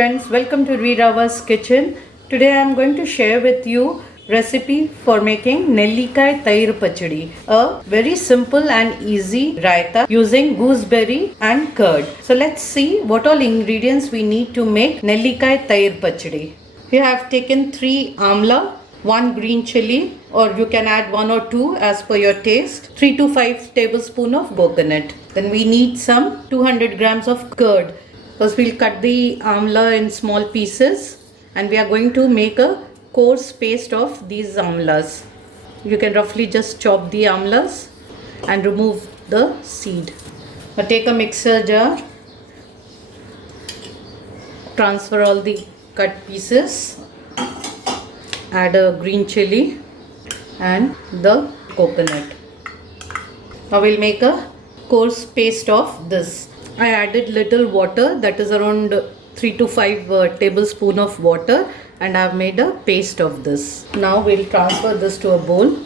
friends, welcome to Rirava's kitchen. Today I am going to share with you recipe for making Nellikai Thayir Pachadi, a very simple and easy raita using gooseberry and curd. So let's see what all ingredients we need to make Nellikai Thayir Pachadi. Here I have taken 3 amla, 1 green chilli, or you can add 1 or 2 as per your taste, 3 to 5 tablespoons of coconut. Then we need some 200 grams of curd. First we'll cut the amla in small pieces and we are going to make a coarse paste of these amlas. You can roughly just chop the amlas and remove the seed. Now take a mixer jar, transfer all the cut pieces, add a green chilli and the coconut. Now we'll make a coarse paste of this. I added little water, that is around 3 to 5 tablespoons of water, and I have made a paste of this. Now we'll transfer this to a bowl.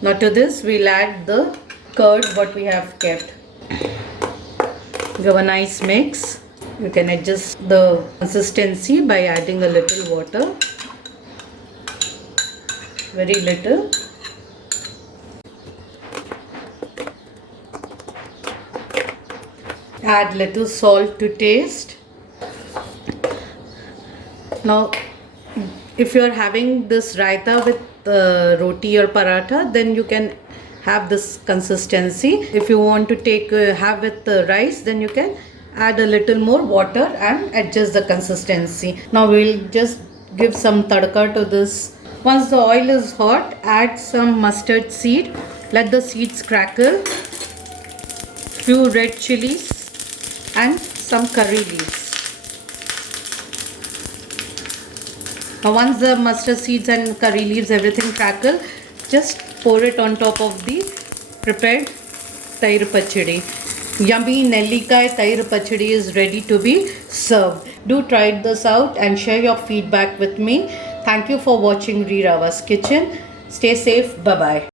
Now to this we'll add the curd what we have kept. Give a nice mix. You can adjust the consistency by adding a little water. Very little. Add little salt to taste. Now if you are having this raita with roti or paratha, then you can have this consistency. If you want to have with rice, then you can add a little more water and adjust the consistency. Now we will just give some tadka to this. Once the oil is hot, add some mustard seed. Let the seeds crackle. Few red chilies and some curry leaves. Now once the mustard seeds and curry leaves everything crackle, just pour it on top of the prepared Thayir Pachadi. Yummy Nellikai Thayir Pachadi is ready to be served. Do try this out and share your feedback with me. Thank you for watching Rirava's kitchen. Stay safe. Bye bye.